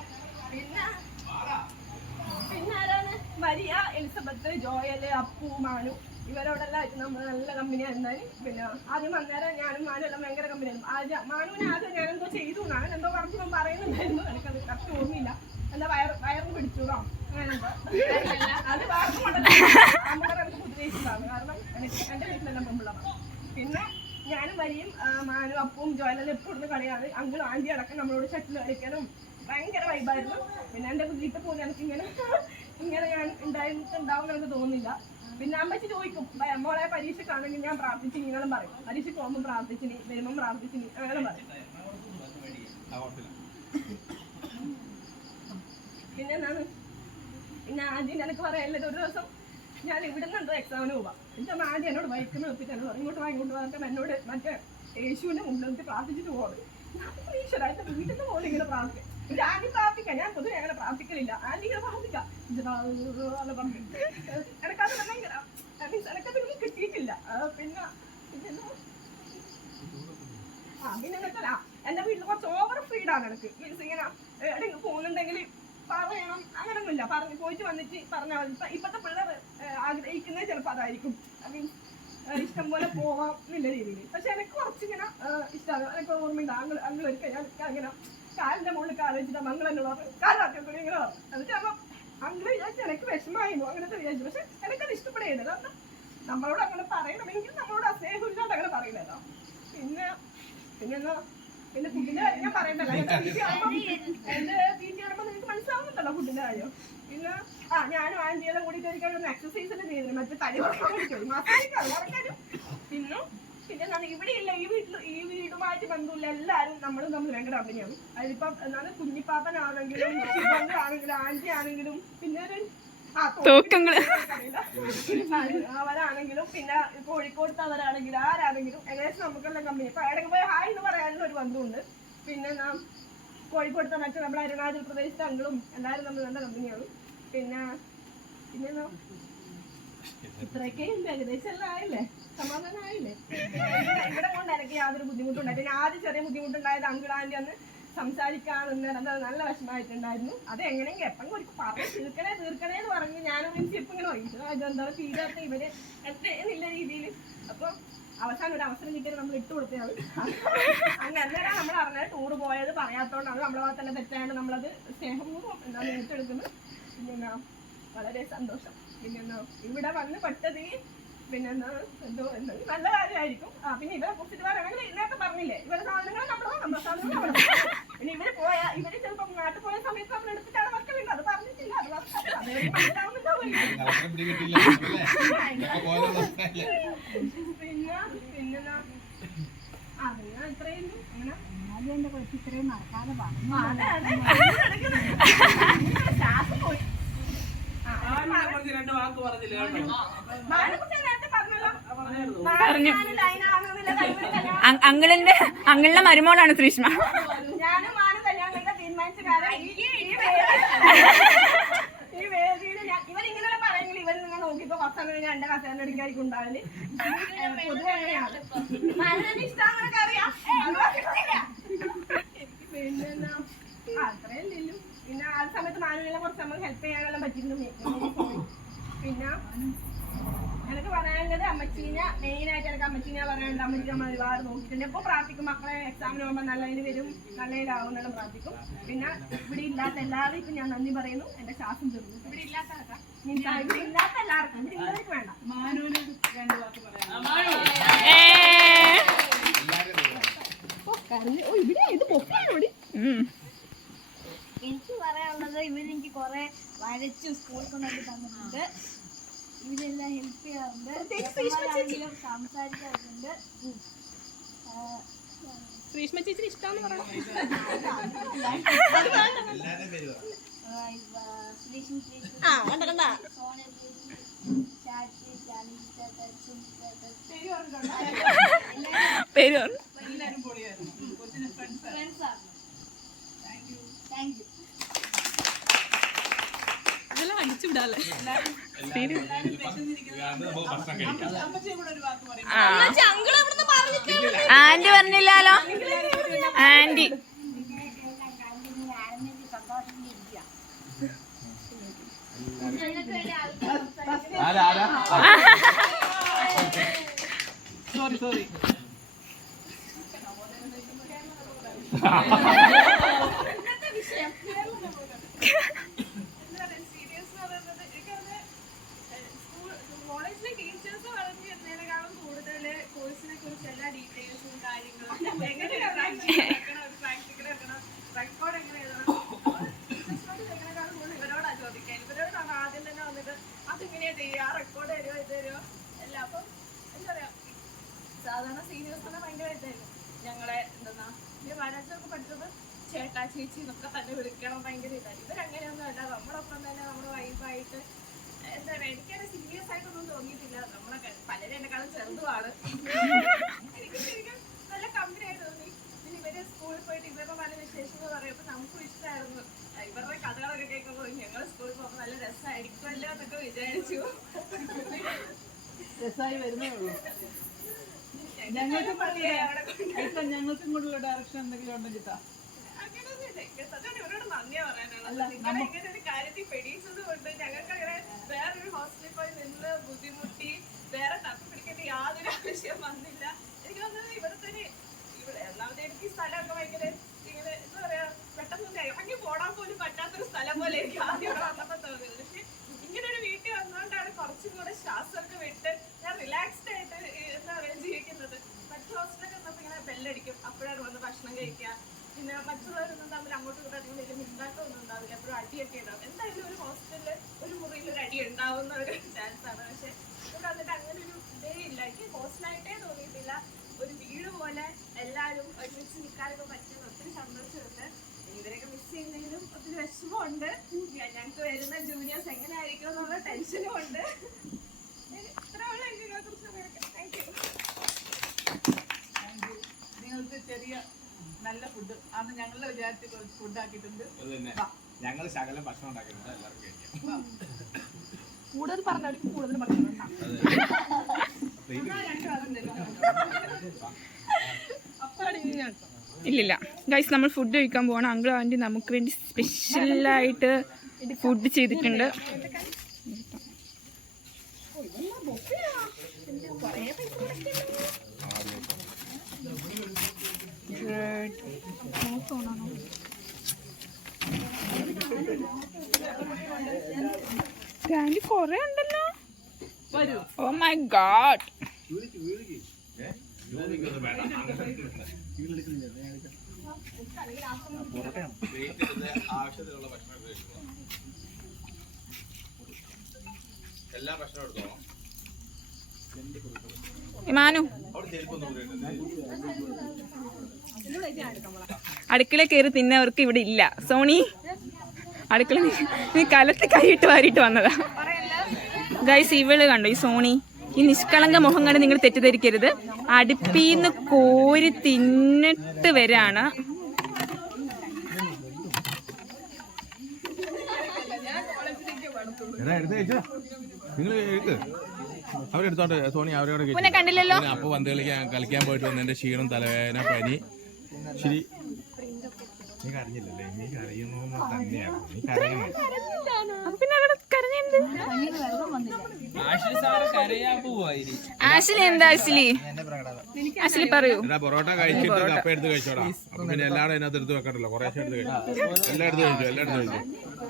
പിന്നെ ആരാണ് Maria, Elizabeth, Joel, Appu, Manu ഇവരോടെല്ലാം ആയിട്ട് നമ്മൾ നല്ല കമ്പനിയായിരുന്നാലും. പിന്നെ ആദ്യം അന്നേരം ഞാനും മാനും എല്ലാം ഭയങ്കര കമ്പനിയായിരുന്നു. മാനുവിനെ ആദ്യം ഞാനെന്തോ ചെയ്തു അങ്ങനെ എന്തോ പറഞ്ഞു പറയുന്നുണ്ടായിരുന്നു, എനിക്കത് കറക്റ്റ് ഓർമ്മയില്ല. എന്താ വയറിന് പിടിച്ചൂടോ അങ്ങനെ എന്തോ അത് വേറെ കൊണ്ടല്ലോ എനിക്ക് ഉദ്ദേശിച്ചതാണ്. കാരണം എനിക്ക് എൻ്റെ വീട്ടിലെല്ലാം പെമ്പിള്ളതാണ്. പിന്നെ ഞാനും വരിയും മാനും അപ്പവും ജോയലെല്ലാം എപ്പോഴും കളിയാണ്. അങ്കിളും ആന്റി അടക്കം നമ്മളോട് ഷട്ടിൽ കളിക്കാനും ഭയങ്കര വൈബായിരുന്നു. പിന്നെ എൻ്റെ വീട്ടിൽ പോലും എനിക്ക് ഇങ്ങനെ ഞാൻ ഉണ്ടായിട്ടുണ്ടാവും എനിക്ക് തോന്നുന്നില്ല. പിന്നെ അമ്മച്ചി ചോദിക്കും മോളെ പരീക്ഷക്കാണെങ്കിൽ ഞാൻ പ്രാർത്ഥിച്ചു നിങ്ങളും പറയും, പരീക്ഷയ്ക്ക് പോകുമ്പോൾ പ്രാർത്ഥിച്ചിനി, വരുമ്പം പ്രാർത്ഥിച്ചിനി അങ്ങനെ പറയും. പിന്നെ എന്താണ് പിന്നെ ആദ്യം എനിക്ക് പറയാനുള്ളത്, ഒരു ദിവസം ഞാൻ ഇവിടുന്ന് എന്തോ എക്സാമിന് പോവാം. എന്നിട്ട് ആദ്യം എന്നോട് ബൈക്കിന് നിർത്തിയിട്ട് എന്നോട് ഇങ്ങോട്ട് പറഞ്ഞിട്ട് എന്നോട് മറ്റേ യേശുവിന്റെ മുമ്പിൽ നിർത്തി പ്രാർത്ഥിച്ചിട്ട് പോകുന്നത്. ഈശ്വര എന്റെ വീട്ടിൽ നിന്ന് പോലും ഇങ്ങനെ പ്രാർത്ഥിക്കാം. ഇത് ആദ്യം പ്രാർത്ഥിക്കാം, ഞാൻ പൊതുവെ അങ്ങനെ പ്രാർത്ഥിക്കലില്ല. ആദ്യം ഇങ്ങനെ പ്രാർത്ഥിക്കാം പറഞ്ഞു. എനിക്കത് ഭയങ്കര എനിക്കത് കിട്ടിയിട്ടില്ല. പിന്നെ പിന്നെ എന്റെ വീട്ടിൽ കുറച്ച് ഓവർ ഫ്രീഡാണ് എനിക്ക്. മീൻസ് ഇങ്ങനെ എവിടെയെങ്കിലും പോകുന്നുണ്ടെങ്കിൽ പറയണം അങ്ങനൊന്നുമില്ല, പോയിട്ട് വന്നിട്ട് പറഞ്ഞാൽ മതി. ഇപ്പത്തെ പിള്ളേർ ആഗ്രഹിക്കുന്നത് ചിലപ്പോൾ അതായിരിക്കും, മീൻസ് ഇഷ്ടം പോലെ പോവാം എന്നുള്ള രീതിയിൽ. പക്ഷെ എനിക്ക് കുറച്ചിങ്ങനെ ഇഷ്ടമാണ്. എനിക്ക് ഓർമ്മയില്ല അങ്ങനെ ഒരിക്കൽ ഞാൻ അങ്ങനെ കാലിന്റെ മുകളിൽ കാല് വെച്ചിട്ട് മംഗളെന്നോട് പറഞ്ഞു കാലാക്കി ഇങ്ങനെ പറഞ്ഞു. എന്നിട്ട് അപ്പം അങ്ങനെ വിചാരിച്ചു എനിക്ക് വിഷമായിരുന്നു അങ്ങനത്തെ വിചാരിച്ചു. പക്ഷെ എനിക്കത് ഇഷ്ടപ്പെടുകയില്ല. കാരണം നമ്മളോട് അങ്ങനെ പറയണമെങ്കിൽ നമ്മളോട് സ്നേഹമില്ലാണ്ട് അങ്ങനെ പറയില്ലല്ലോ. പിന്നെന്താ പിന്നെ ഫുഡിന്റെ കാര്യം ഞാൻ പറയണ്ടല്ലോ, എന്റെ വീട്ടിൽ ആകുമ്പോൾ നിങ്ങൾക്ക് മനസ്സിലാവുന്നുണ്ടല്ലോ ഫുഡിന്റെ കാര്യം. പിന്നെ ഞാനും ആന്റിയെല്ലാം കൂടിയിട്ട് ഒരിക്കലും എക്സസൈസ് എല്ലാം ചെയ്തിരുന്നു, മറ്റേ തടി കുറയ്ക്കാൻ മസാലിക്കാനും. പിന്നെ എന്താണ് ഇവിടെ ഇല്ല, ഈ വീടുമായിട്ട് ബന്ധമില്ല, എല്ലാവരും നമ്മളും തമ്മിൽ ഭയങ്കര കമ്പനിയാണ്. അതിലിപ്പം എന്താണ് കുഞ്ഞിപ്പാപ്പനാണെങ്കിലും ആണെങ്കിലും ആന്റി ആണെങ്കിലും പിന്നെ അവരാണെങ്കിലും പിന്നെ കോഴിക്കോടത്തെ അവരാണെങ്കിലും ആരാണെങ്കിലും ഏകദേശം നമുക്കെല്ലാം കമ്പനി. ഇപ്പൊ എവിടെയൊക്കെ പോയി ഹായ് എന്ന് പറയാനുള്ള ഒരു ബന്ധമുണ്ട്. പിന്നെ കോഴിക്കോടത്തെ മറ്റു നമ്മുടെ അരുണാചൽ പ്രദേശത്തെ അങ്കിളും എല്ലാവരും നമ്മൾ നല്ല കമ്പനിയാണ്. പിന്നെ ഇത്രയൊക്കെ ഉണ്ട്, ഏകദേശം എല്ലാം ആയില്ലേ, സമാധാനം ആയില്ലേ. ഇവിടെ കൊണ്ട് എനിക്ക് യാതൊരു ബുദ്ധിമുട്ടുണ്ടായി. പിന്നെ ആദ്യം ചെറിയ ബുദ്ധിമുട്ടുണ്ടായത് അങ്കിളാൻ്റെ അന്ന് സംസാരിക്കാന്ന് നല്ല വിഷമമായിട്ടുണ്ടായിരുന്നു. അത് എങ്ങനെയെങ്കിൽ എപ്പം ഒരു പറഞ്ഞ് തീർക്കണേ എന്ന് പറഞ്ഞ് ഞാനും ഇപ്പം ഇങ്ങനെ വഹിച്ചു അതെന്താ തീരാത്ത ഇവര് എന്നുള്ള രീതിയിൽ. അപ്പം അവസാനം ഒരു അവസരം കിട്ടിയത് നമ്മൾ ഇട്ട് കൊടുത്തതാണ്. അങ്ങനെ നമ്മൾ അറിഞ്ഞ ടൂറ് പോയത് പറയാത്തോണ്ടാണ്, നമ്മളെ ഭാഗത്തന്നെ തെറ്റാണ്, നമ്മളത് സ്നേഹപൂർവ്വം എന്താണ് ഏറ്റെടുക്കുന്നത്. പിന്നെ വളരെ സന്തോഷം. പിന്നെ ഇവിടെ വന്ന് പെട്ടത് പിന്നെന്താ എന്തോ നല്ല കാര്യമായിരിക്കും. പിന്നെ ഇവരെ കുറിച്ചിട്ട് പറയുകയാണെങ്കിൽ ഇന്നൊക്കെ പറഞ്ഞില്ലേ, ഇവരുടെ സാധനങ്ങൾ നമ്മുടെ സാധനങ്ങൾ അവിടെ. പിന്നെ ഇവര് ചിലപ്പോൾ നാട്ടിൽ പോയ സമയത്ത് നമ്മൾ എടുത്തിട്ടാണ് മക്കളുണ്ട്, അത് പറഞ്ഞിട്ടില്ല. അത് പിന്നെന്താ പിന്നെ ഇത്രയും അങ്ങനെ ഇത്രയും മറക്കാതെ ശ്വാസം പോയി. അങ്കിളിന്റെ മരുമോളാണ് ശ്രീഷ്മ. ഞാനും മാനും കല്യാണം കഴിക്കാൻ തീരുമാനിച്ച കാര്യം ഈ വേദിയിൽ ഇവരിങ്ങനെ പറയുമെങ്കിൽ ഇവർ നിങ്ങൾ നോക്കിയപ്പോ കുറച്ചങ്ങനെ എന്റെ കസേരന്റെ അടിക്കായിരിക്കും ഉണ്ടാവില്ല. പൊതുവെ അങ്ങനെയാണ് മാനിന്റെ ഇഷ്ടം അങ്ങനൊക്കെ അറിയാം. പിന്നെന്താ അത്രയല്ലല്ലോ. പിന്നെ ആ സമയത്ത് മാനുവിനെ കുറച്ച് നമുക്ക് ഹെൽപ്പ് ചെയ്യാനെല്ലാം പറ്റിയിരുന്നു. പിന്നെ എനിക്ക് എനിക്ക് പറയാനുള്ളത് അമ്മച്ചീനെ മെയിനായിട്ട് എനിക്ക് അമ്മച്ചീനെ പറയാനുണ്ട്. അമ്മച്ചി നമ്മൾ ഒരുപാട് നോക്കിയിട്ടുണ്ട്. ഇപ്പോൾ പ്രാർത്ഥിക്കും മക്കളെ എക്സാമിന് പോകുമ്പോൾ നല്ലതിന് വരും, നല്ലതിലാവും എന്നെല്ലാം പ്രാർത്ഥിക്കും. പിന്നെ ഇവിടെ ഇല്ലാത്ത എല്ലാവരും ഇപ്പം ഞാൻ നന്ദി പറയുന്നു. എൻ്റെ ശ്വാസം തീർന്നു. ഇവിടെ ഇല്ലാത്ത ഇവിടെ ഇല്ലാത്ത എല്ലാവർക്കും ഇവിടെ ഇല്ലാത്തവർക്ക് വേണ്ട. ഇവിടെ ഇത് പൊക്കാണോടി. എനിക്ക് പറയാനുള്ളത് ഇവരെനിക്ക് കുറെ വരച്ചു സ്കൂളിൽ കൊണ്ടൊക്കെ തന്നിട്ടുണ്ട്. ഇവരെല്ലാം ഹെൽപ്പ് ചെയ്യാറുണ്ട്, സംസാരിക്കാറുണ്ട്. ശ്രീഷ്മ ചേച്ചി ഇഷ്ടമാണെന്ന് പറയണം. സോന ചാച്ചി പേര് ഫ്രണ്ട്സാണ്. Thank you. ഇതെല്ലാം അടിച്ചുവിടാല്ലേ. ആന്റി പറഞ്ഞില്ലാലോ. ആന്റി സോറി കോളേജിലെ ടീച്ചേഴ്സ് പറഞ്ഞു തരുന്നതിനേക്കാളും കൂടുതൽ കോഴ്സിനെ കുറിച്ച് എല്ലാ ഡീറ്റെയിൽസും കാര്യങ്ങളും എങ്ങനെ പ്രാക്ടിക്കൽ എടുക്കണം, റെക്കോർഡ് എങ്ങനെ എഴുതണം, ഇതിനേക്കാളും കൂടുതൽ ഇവരോടാ ചോദിക്കാൻ. ഇവരോടാണ് ആദ്യം തന്നെ വന്നിട്ട് അതെങ്ങനെയാ ചെയ്യുക, റെക്കോർഡ് തരുമോ ഇത് തരുമോ എല്ലാം. അപ്പം എന്താ പറയാ, സാധാരണ സീനിയേഴ്സ് തന്നെ ഭയങ്കരമായിട്ടായിരുന്നു ഞങ്ങളെ എന്തെന്നാ മഹാരാജൊക്കെ പഠിച്ചത് ചേട്ടാ ചേച്ചി എന്നൊക്കെ തന്നെ വിളിക്കണം, ഭയങ്കര ഇതായി. ഇവരങ്ങനെയൊന്നും അല്ല, നമ്മളൊപ്പം തന്നെ നമ്മുടെ വൈബായിട്ട് എന്താ പറയുക, എനിക്കത് സീരിയസ് ആയിട്ടൊന്നും തോന്നിയിട്ടില്ല. നമ്മളെ പലരും എന്നെക്കാളും ചെറുതുമാണ്. എനിക്ക് ശരിക്കും നല്ല കമ്പനി ആയി തോന്നി. പിന്നെ ഇവര് സ്കൂളിൽ പോയിട്ട് ഇവരുടെ പല വിശേഷങ്ങൾ പറയുമ്പോൾ നമുക്കും ഇഷ്ടമായിരുന്നു. ഇവരുടെ കഥകളൊക്കെ കേൾക്കുമ്പോൾ ഞങ്ങൾ സ്കൂളിൽ പോകുമ്പോൾ നല്ല രസമായിരിക്കുമല്ലോ എന്നൊക്കെ വിചാരിച്ചു. രസമായി വരുന്നേ ഉള്ളൂ. ഞങ്ങൾക്കും കൂടെയുള്ള ഡയറക്ഷൻ എന്തെങ്കിലും ഉണ്ടെങ്കിൽ ഇവരോട് നന്ദിയാ പറയാനുള്ളത്. നിങ്ങളെ ഇങ്ങനെ ഒരു കാര്യത്തിൽ പെടിയിച്ചത് കൊണ്ട് ഞങ്ങൾക്ക് അങ്ങനെ വേറൊരു ഹോസ്റ്റലിൽ പോയി നിന്ന് ബുദ്ധിമുട്ടി വേറെ തപ്പി പിടിക്കേണ്ട യാതൊരു ആവശ്യം വന്നില്ല. എനിക്ക് തോന്നുന്നത് ഇവിടെ തന്നെ ഇവിടെ ഒന്നാമത് എനിക്ക് ഈ സ്ഥലമൊക്കെ ഭയങ്കര ഇങ്ങനെ എന്താ പറയാ, പെട്ടെന്ന് ഇറങ്ങി പോടാൻ പോലും പറ്റാത്തൊരു സ്ഥലം പോലെ എനിക്ക് ആദ്യം ഇവിടെ വന്നപ്പോൾ തോന്നിയത്. പക്ഷെ ഇങ്ങനെ ഒരു വീട്ടിൽ വന്നുകൊണ്ടാണ് കുറച്ചും കൂടെ ശ്വാസമൊക്കെ വിട്ട് ഞാൻ റിലാക്സ്ഡ് ആയിട്ട് എന്താ പറയാ ജീവിക്കുന്നത്. മറ്റു ഹോസ്റ്റലൊക്കെ വന്നപ്പോൾ ഇങ്ങനെ ബെല്ലടിക്കും, അപ്പോഴാണ് വന്ന് ഭക്ഷണം കഴിക്കുക. പിന്നെ മറ്റുള്ളവരൊന്നും തമ്മിൽ അങ്ങോട്ടും ഇങ്ങോട്ടും അധികം വലിയ മിണ്ടാട്ടമൊന്നും ഉണ്ടാവില്ല, എപ്പോഴും അടിയൊക്കെ ഉണ്ടാവും. എന്തായാലും ഒരു ഹോസ്റ്റലിൽ ഒരു മുറിയിൽ ഒരു അടി ഉണ്ടാവുന്ന ഒരു ചാൻസ് ആണ്. പക്ഷെ ഇവിടെ വന്നിട്ട് അങ്ങനെ ഒരു ഇതേ ഇല്ല. എനിക്ക് ഹോസ്റ്റലായിട്ടേ തോന്നിയിട്ടില്ല. ഒരു വീട് പോലെ എല്ലാവരും ഒരുമിച്ച് നിൽക്കാനൊക്കെ പറ്റുന്ന ഒത്തിരി സന്തോഷമുണ്ട്. ഇവരൊക്കെ മിസ് ചെയ്യുന്നതിലും ഒത്തിരി വിഷമമുണ്ട്. ഞങ്ങൾക്ക് വരുന്ന ജൂനിയേഴ്സ് എങ്ങനെ ആയിരിക്കും എന്നുള്ള ടെൻഷനും ഉണ്ട്. ഇത്രയുള്ള ഇതിനെ കുറിച്ച് താങ്ക് യു. നിങ്ങൾക്ക് ചെറിയ നല്ല ഫുഡ് അന്ന് ഞങ്ങളുടെ വിചാരിച്ച് കുറച്ച് ഫുഡ് ആക്കിയിട്ടുണ്ട്. ഞങ്ങൾ ശകലം ഭക്ഷണം ഉണ്ടാക്കിയിട്ടുണ്ട്, എല്ലാവർക്കും കഴിക്കാം. കൂടുതൽ പറഞ്ഞവർക്ക് കൂടുതൽ പറഞ്ഞു. ഇല്ലില്ല ഗൈസ്, നമ്മൾ ഫുഡ് കഴിക്കാൻ പോകണം. അങ്കിൾ ആൻറ്റി നമുക്ക് വേണ്ടി സ്പെഷ്യലായിട്ട് ഫുഡ് ചെയ്തിട്ടുണ്ട്. ആൻറ്റി കൊറേ ഉണ്ടല്ലോ. Oh my god. ആവശ്യത്തിനുള്ള ഭക്ഷണം എല്ലാ ഭക്ഷണം എടുത്തോളാം. ഇമാനു അടുക്കള കയറി തിന്നവർക്ക് ഇവിടെ ഇല്ല. സോണി അടുക്കള നീ കലത്ത് കൈയിട്ട് വാരിയിട്ട് വന്നതാ. ഗൈസ് ഇവള് കണ്ടോ ഈ സോണി, ഈ നിഷ്കളങ്ക മുഖം കണ്ട് നിങ്ങൾ തെറ്റിദ്ധരിക്കരുത്. അടുപ്പീന്ന് കോരി തിന്നിട്ട് വരാണ്. അവരെടുത്തോട്ടെ സോണി, അവരോട് പിന്നെ കണ്ടില്ലല്ലോ. അപ്പൊ പന്ത് കളിക്കാൻ പോയിട്ട് വന്നതിന്റെ ക്ഷീണം, തലവേദന, പനി. ശരി, നീ കരഞ്ഞില്ലല്ലേ? നീ കരയുന്നു തന്നെയാണ്. നീ കരയുന്നു. പിന്നെ അവിടെ കരഞ്ഞ ആശ്ലി എന്താ ആശ്ലി പറയൂ. പൊറോട്ട കഴിച്ചിട്ട് കപ്പ എടുത്ത് കഴിച്ചോടാ. അപ്പൊ പിന്നെ എല്ലാവരും അതിനകത്ത് എടുത്ത് വെക്കണ്ടല്ലോ. കുറേശ്ശെ എടുത്ത് കഴിച്ചു. എല്ലാം എടുത്ത് കഴിച്ചു.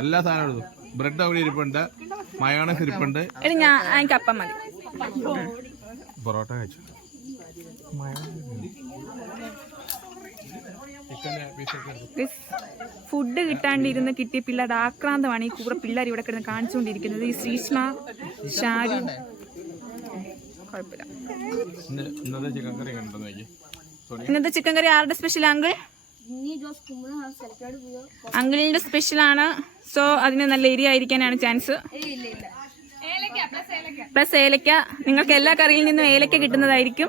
എല്ലാ സാധനവും എടുത്തു. ബ്രെഡ് അവിടെ ഇരിപ്പുണ്ട്, മയോണൈസ് ഇരിപ്പുണ്ട്. എനിക്ക് അപ്പം മതി. പൊറോട്ട കഴിച്ചു. ഫുഡ് കിട്ടാണ്ടിരുന്ന് കിട്ടിയ പിള്ളേരുടെ ആക്രാന്തമാണ് ഈ കൂടെ പിള്ളേർ ഇവിടെ കിടന്ന് കാണിച്ചുകൊണ്ടിരിക്കുന്നത്. ഈ ശ്രീഷ്മ, ഷാരു, കുഴപ്പമില്ല. ഇന്നത്തെ ചിക്കൻ കറി ആരുടെ സ്പെഷ്യൽ? അങ്കിളിന്റെ സ്പെഷ്യൽ ആണ്. സോ അതിന് നല്ല എരി ആയിരിക്കാനാണ് ചാൻസ്. പ്ലസ് ഏലക്ക. നിങ്ങൾക്ക് എല്ലാ കറിയിൽ നിന്നും ഏലക്ക കിട്ടുന്നതായിരിക്കും.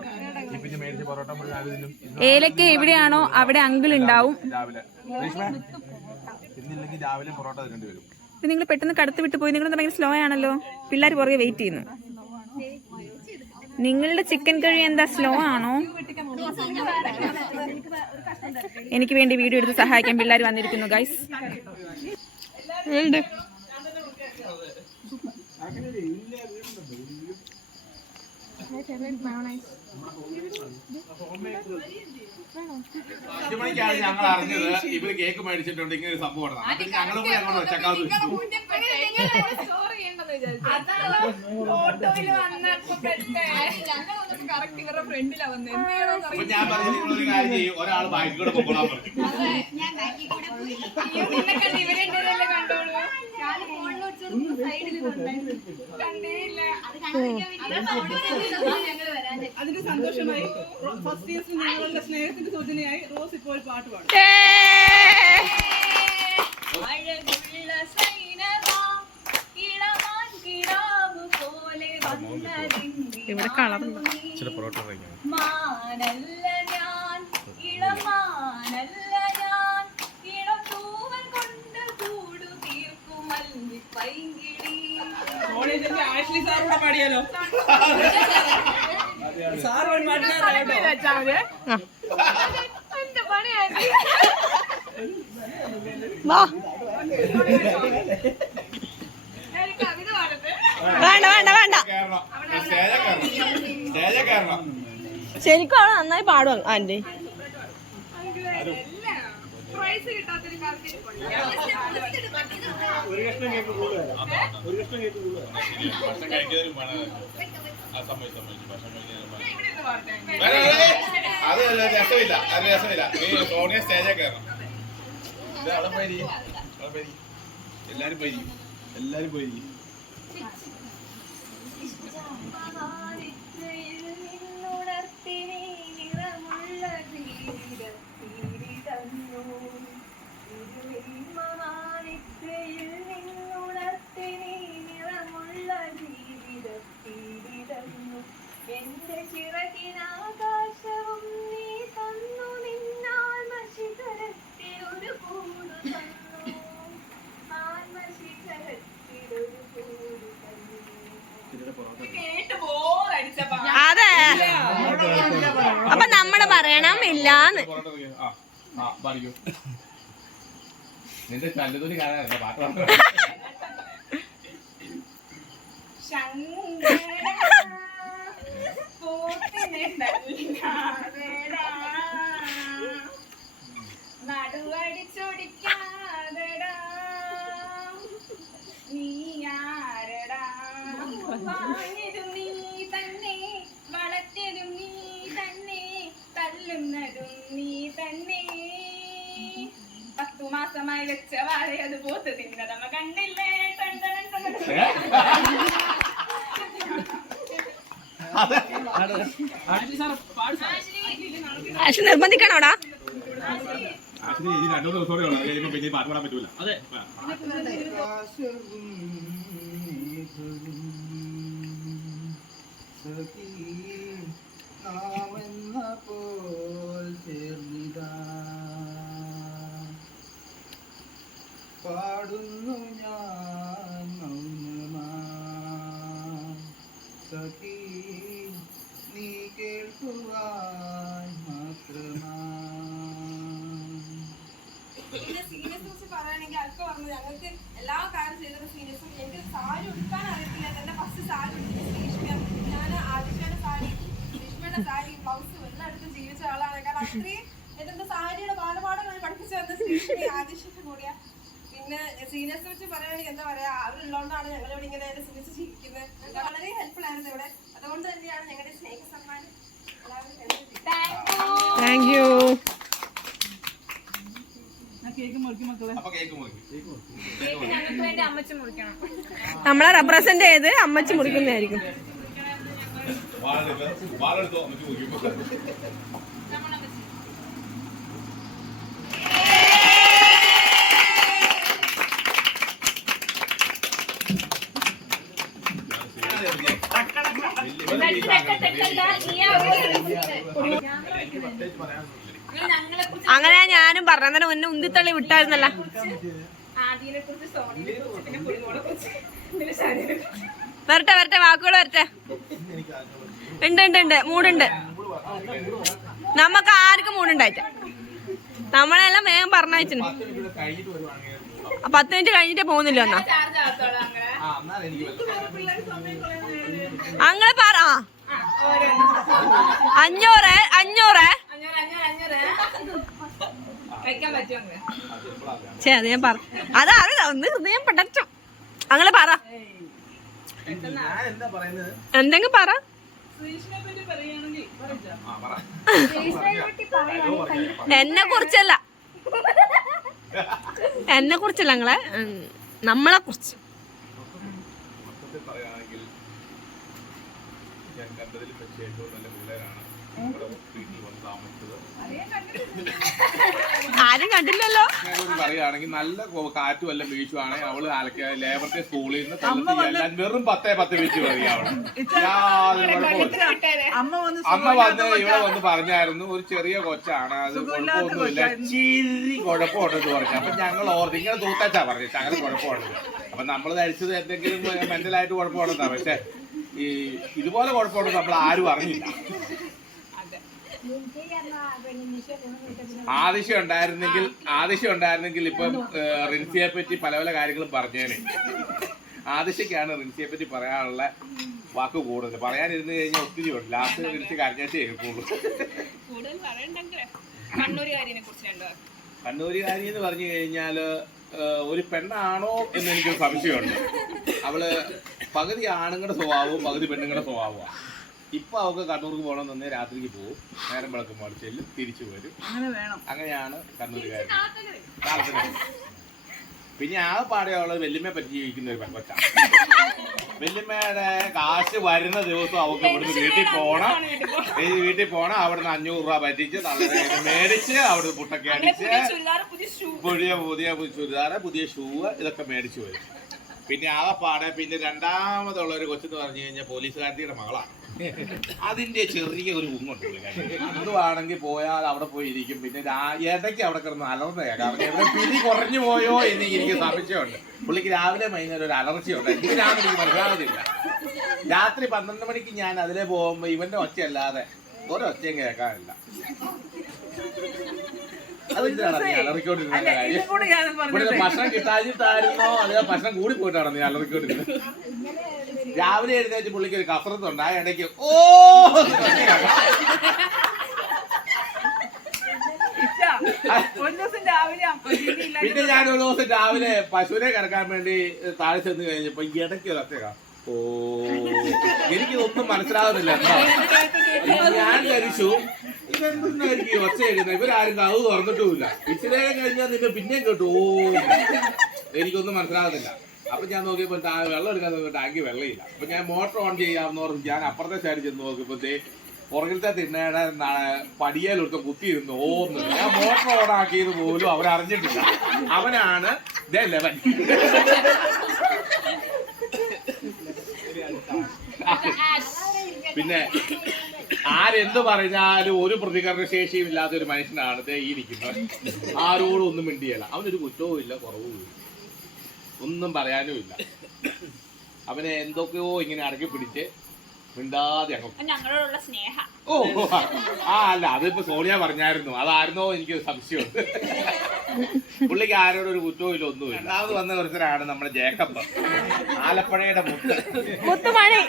ഏലക്ക എവിടെയാണോ അവിടെ അങ്കിൾ ഉണ്ടാവും. നിങ്ങൾ പെട്ടെന്ന് കടത്തി വിട്ടു പോയി. നിങ്ങൾ ഭയങ്കര സ്ലോ ആണല്ലോ. പിള്ളേർ പുറകെ വെയിറ്റ് ചെയ്യുന്നു. നിങ്ങളുടെ ചിക്കൻ കറി എന്താ സ്ലോ ആണോ? എനിക്ക് വേണ്ടി വീഡിയോ എടുത്ത് സഹായിക്കാൻ പിള്ളേർ വന്നിരിക്കുന്നു ഗൈസ്. ഞങ്ങൾ അറിഞ്ഞത് ഇവര് കേക്ക് മേടിച്ചിട്ടുണ്ട് ഇങ്ങനെ ഒരു സംഭവം. ഞങ്ങൾ പോയി അങ്ങോട്ട് ഒച്ചക്കാവ് വെച്ചു. ഞാൻ പറഞ്ഞു നിങ്ങളൊരു കാര്യം ചെയ്യും, ഒരാൾ ബാക്കി കൂടെ പൊക്കോളാൻ പറഞ്ഞു. അതിന്റെ സന്തോഷമായി ഫസ്റ്റ് ഇയർസിൽ നിങ്ങളുടെ സ്നേഹത്തിന്റെ സൂചനയായി റോസ് ഇപ്പോൾ പാട്ട് പാടും. ഇവിടെ കളർ ആഷ്ലി സാറോടെ പാടിയാലോ? സാർ വേണ്ട വേണ്ട വേണ്ട. ശരിക്കും നന്നായി പാടും ആന്റി. അത് രസമില്ല, അത് രസമില്ല. സോണിയ സ്റ്റേജേ കയറണം. അവിടെ പോയി എല്ലാരും പോയി എല്ലാരും പോയി. എന്റെ ചിറകിനാകാശവും നീ തന്നു, നിന്നാത്മശിഖരത്തിലൊരു കൂടു തന്നു, ആത്മശിഖരത്തിലൊരു കൂടു തന്നു. അതെ, അപ്പൊ നമ്മള് പറയണം ഇല്ലാന്ന്. നിന്റെ കല്ലുതൊലി കാണാനല്ല പാട്ട് നടുവടിച്ചൊടിക്കാതെടാ നീ ആരടാ, വാങ്ങിയതും നീ തന്നെ, വളർത്തിയതും നീ തന്നെ, തല്ലുന്നതും നീ തന്നെ. 10 മാസമായി വെച്ച വാഴ അത് പോത്ത് തിന്നതമ്മ കണ്ടില്ലേ? ആശു നിർബന്ധിക്കണോടാ? രണ്ടു ദിവസത്തോടെ ഉള്ളു, പിന്നെ പാട്ട് പാടാൻ പറ്റൂല. അതെ പാടുന്നു ഞാൻ സഖി, നീ കേൾക്കുവാൻ മാത്രമാ. പറയുകയാണെങ്കിൽ അക്ക പറഞ്ഞു ഞങ്ങൾക്ക് എല്ലാ കാര്യം ചെയ്തത് സീരിയസും എനിക്ക് സാരി ഉടുക്കാൻ അറിയത്തില്ല. എന്റെ ഫസ്റ്റ് സാരി ഉടുക്കുന്നത് ശ്രീഷ്മ. ഞാൻ ആദിത്യയുടെ സാരി, ശ്രീഷ്മയുടെ സാരി, ബ്ലൗസ് എല്ലാം എടുത്ത് ജീവിച്ച ആളാണ്. കാരണം അത്രയും എന്റെ സാരിയുടെ ബാലപാഠങ്ങൾ പഠിപ്പിച്ചു തന്ന ശ്രീഷ്മ ആദിത്യയുടെ കൂടിയാ. പിന്നെ സീനിയേഴ്സ് വെച്ച് പറയുകയാണെങ്കിൽ എന്താ പറയാ, അവരുള്ളതുകൊണ്ടാണ് ഞങ്ങളിവിടെ ഇങ്ങനെ ശ്രമിച്ച് ജീവിക്കുന്നത്. വളരെ ഹെൽപ്ഫുൾ ആയിരുന്നു ഇവിടെ. അതുകൊണ്ട് തന്നെയാണ് ഞങ്ങളുടെ സ്നേഹ സമ്മാനം താങ്ക് യു. നമ്മളെ റെപ്രസെന്റ് ചെയ്ത് അമ്മച്ചി മുറിക്കുന്നതായിരിക്കും. അങ്ങനെ ഞാനും പറഞ്ഞു. അന്നേരം മുന്നേ ഉന്തിത്തള്ളി വിട്ടായിരുന്നല്ല. വരട്ടെ വരട്ടെ, വാക്കുകൾ വരട്ടെ. ഉണ്ട് ഉണ്ട് ഉണ്ട്, മൂടുണ്ട്. നമുക്ക് ആർക്കും മൂടുണ്ടായിട്ട് നമ്മളെല്ലാം വേഗം പറഞ്ഞയച്ചു. 10 മിനിറ്റ് കഴിഞ്ഞിട്ടേ പോകുന്നില്ല. എന്നാ അങ്ങനെ പറ. 500 ശരി, അത് ഞാൻ പറ. അതാ ഒന്ന് ഹൃദയം പടച്ചു. അങ്ങനെ പറ, എന്തെങ്കിലും പറ. എന്നെ കുറിച്ചല്ല, എന്നെ കുറിച്ചല്ല, നമ്മളെ കുറിച്ച്. ആരും കണ്ടില്ലല്ലോ. പറയുകയാണെങ്കിൽ നല്ല കാറ്റും എല്ലാം വീശുവാണെങ്കിൽ അവള് ലേബർത്തെ സ്കൂളിൽ നിന്ന് എല്ലാം വെറും 10 മിനിറ്റ് മതി അവള്. അമ്മ വന്ന് ഇവിടെ വന്ന് പറഞ്ഞായിരുന്നു ഒരു ചെറിയ കൊച്ചാണ്, അത് കുഴപ്പമൊന്നുമില്ല, ചിരി കുഴപ്പമുണ്ടെന്ന് പറഞ്ഞു. അപ്പൊ ഞങ്ങൾ ഓർത്ത് ഇങ്ങനെ തൂത്താച്ചാ പറഞ്ഞു അങ്ങനെ കുഴപ്പമുണ്ട്. അപ്പൊ നമ്മൾ ധരിച്ചത് എന്തെങ്കിലും മെന്റലായിട്ട് കുഴപ്പമുണ്ടെന്നാ. പക്ഷെ ഈ ഇതുപോലെ കുഴപ്പമുണ്ടെന്ന് നമ്മൾ ആരും അറിഞ്ഞില്ല. ആദിശ്യം ഉണ്ടായിരുന്നെങ്കിൽ ഇപ്പം റിൻസിയെ പറ്റി പല പല കാര്യങ്ങളും പറഞ്ഞേനെ. ആദിശ്യക്കാണ് റിൻസിയെ പറ്റി പറയാനുള്ള വാക്ക് കൂടുതൽ. പറയാനിരുന്ന് കഴിഞ്ഞാൽ ഒത്തിരി ഉണ്ട്. ലാസ്റ്റ് റിൻസി കരഞ്ഞാച്ചേ കേൾക്കുള്ളൂ. കണ്ണൂരുകാരി എന്ന് പറഞ്ഞു കഴിഞ്ഞാല് ഒരു പെണ്ണാണോ എന്ന് എനിക്കൊരു സംശയമുണ്ട്. അവള് പകുതി ആണുങ്ങളുടെ സ്വഭാവവും പകുതി പെണ്ണുങ്ങളുടെ സ്വഭാവമാണ്. ഇപ്പൊ അവർക്ക് കണ്ണൂർക്ക് പോകണമെന്ന് രാത്രിക്ക് പോകും, നേരം വിളക്കുമ്പോൾ ചെല്ലും, തിരിച്ചു വരും. അങ്ങനെയാണ് കണ്ണൂരുകാർ. പിന്നെ ആ പാടെയുള്ള വെല്ലുമ്മയെ പറ്റി ജീവിക്കുന്ന ഒരു പെൺകൊച്ചാണ്. വെല്ലുമ്മയുടെ കാശ് വരുന്ന ദിവസം അവർക്ക് ഇവിടുന്ന് വീട്ടിൽ പോണം. അവിടുന്ന് 500 രൂപ പറ്റിച്ച് മേടിച്ച് അവിടുന്ന് പുട്ടൊക്കെ അടിച്ച് പുതിയ ചുരിദാറ്, പുതിയ ഷൂ ഇതൊക്കെ മേടിച്ചു വരും. പിന്നെ ആ പാടെ പിന്നെ രണ്ടാമതുള്ള ഒരു കൊച്ചെന്ന് പറഞ്ഞു കഴിഞ്ഞാൽ പോലീസുകാരുടെ മകളാണ്. അതിന്റെ ചെറിയ ഒരു ഉങ്ങുണ്ട്. അതുവാണെങ്കിൽ പോയാൽ അവിടെ പോയി ഇരിക്കും. പിന്നെ ഇടയ്ക്ക് അവിടെ കിടന്ന് അലർന്ന കേൾക്കാം. എവിടെ പിടി കുറഞ്ഞു പോയോ എന്ന് എനിക്ക് സംശയമുണ്ട്. പുള്ളിക്ക് രാവിലെ വൈകുന്നേരം ഒരു അലർച്ചയുണ്ട്. ഇതിനാണ് എനിക്ക് മനസ്സിലാകുന്നില്ല. രാത്രി 12 മണിക്ക് ഞാൻ അതിലെ പോകുമ്പോ ഇവന്റെ ഒച്ചയല്ലാതെ ഒരൊച്ചയും കേൾക്കാനില്ല. അതെന്തിനാണ് നീ അലറിക്കൊണ്ടിരുന്ന കാര്യം? ഇവിടെ ഭക്ഷണം കിട്ടാഞ്ഞിട്ടായിരുന്നോ അതോ ഭക്ഷണം കൂടി പോയിട്ടാണോ നീ അലറിക്കൊണ്ടിരുന്നത്? രാവിലെ എഴുന്നേറ്റ് പുള്ളിക്ക് ഒരു കസരത്തുണ്ട്. ആ ഇടയ്ക്ക് പിന്നെ ഞാൻ ഒരു ദിവസം രാവിലെ പശുവിനെ കിടക്കാൻ വേണ്ടി താഴെ ചെന്ന് കഴിഞ്ഞപ്പോ ഇടയ്ക്ക് ഒരൊറ്റ ഓ, എനിക്കിതൊന്നും മനസ്സിലാകുന്നില്ല. ഞാൻ ധരിച്ചു ഇതെന്തായിരിക്കും ഒച്ച കേൾക്കുന്നത്, ഇവരാരും കഥ തുറന്നിട്ടുമില്ല. ഇച്ചിരി കഴിഞ്ഞാൽ നിന്നെ പിന്നെയും കേട്ടു. ഓ, എനിക്കൊന്നും മനസ്സിലാകുന്നില്ല. അപ്പൊ ഞാൻ നോക്കിയപ്പോ വെള്ളം എടുക്കാൻ നോക്കിയപ്പോ ടാങ്കി വെള്ളമില്ല. അപ്പൊ ഞാൻ മോട്ടർ ഓൺ ചെയ്യാമെന്ന് പറഞ്ഞു ഞാൻ അപ്പുറത്തെ സൈഡിൽ ചെന്ന് നോക്കിയപ്പോ പുറകിലത്തെ തിണ്ണയുടെ പടിയേലൊരുത്തം കുത്തിയിരുന്നു. ഓന്ന് ഞാൻ മോട്ടർ ഓൺ ആക്കിയത് പോലും അവരറിഞ്ഞിട്ടില്ല. അവനാണ് ലെവൻ. പിന്നെ ആരെന്ത് പറഞ്ഞാലും ഒരു പ്രതികരണ ശേഷിയും ഇല്ലാത്ത ഒരു മനുഷ്യനാണ് ഈ ഇരിക്കുന്നത്. ആരോടും ഒന്നും മിണ്ടിയല്ല. അവനൊരു കുറ്റവും ഇല്ല, കുറവും ഇല്ല, ഒന്നും പറയാനും ഇല്ല. അവനെ എന്തൊക്കെയോ ഇങ്ങനെ അടക്കി പിടിച്ച് മിണ്ടാതെ അങ്ങ് ഞങ്ങളോടുള്ള സ്നേഹം. ഓ അല്ല അതിപ്പോ സോണിയ പറഞ്ഞായിരുന്നു, അതായിരുന്നോ എനിക്ക് സംശയമുണ്ട്. പുള്ളിക്ക് ആരോടും ഒരു കുറ്റവും ഇല്ല, ഒന്നുമില്ല. രണ്ടാമത് വന്ന ഒരുത്തരാണ് നമ്മുടെ ജേക്കബ്, ആലപ്പുഴയുടെ മുത്തുമണി.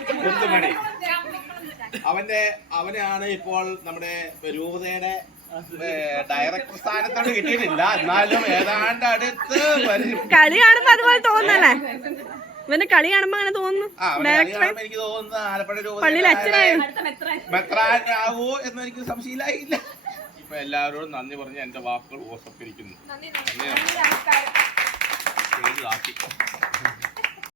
അവനാണ് ഇപ്പോൾ നമ്മുടെ രൂപതയുടെ ഡയറക്ടർ സ്ഥാനത്തോട് കിട്ടിയിട്ടില്ല, എന്നാലും ഏതാണ്ട് അടുത്ത് കളി കാണുമ്പോ അതുപോലെ തോന്നല്ലേ? ഇവന്റെ കളി കാണുമ്പോ അങ്ങനെ തോന്നുന്നു. എനിക്ക് തോന്നുന്നു ആലപ്പുഴ പള്ളിയിൽ അച്ഛനായോ മെത്രാനാവോ എന്ന് എനിക്ക് സംശയമില്ലായില്ല. ഇപ്പൊ എല്ലാവരോടും നന്ദി പറഞ്ഞ് എന്റെ വാക്കുകൾ ഓസപ്പിരിക്കുന്നു. നന്ദി.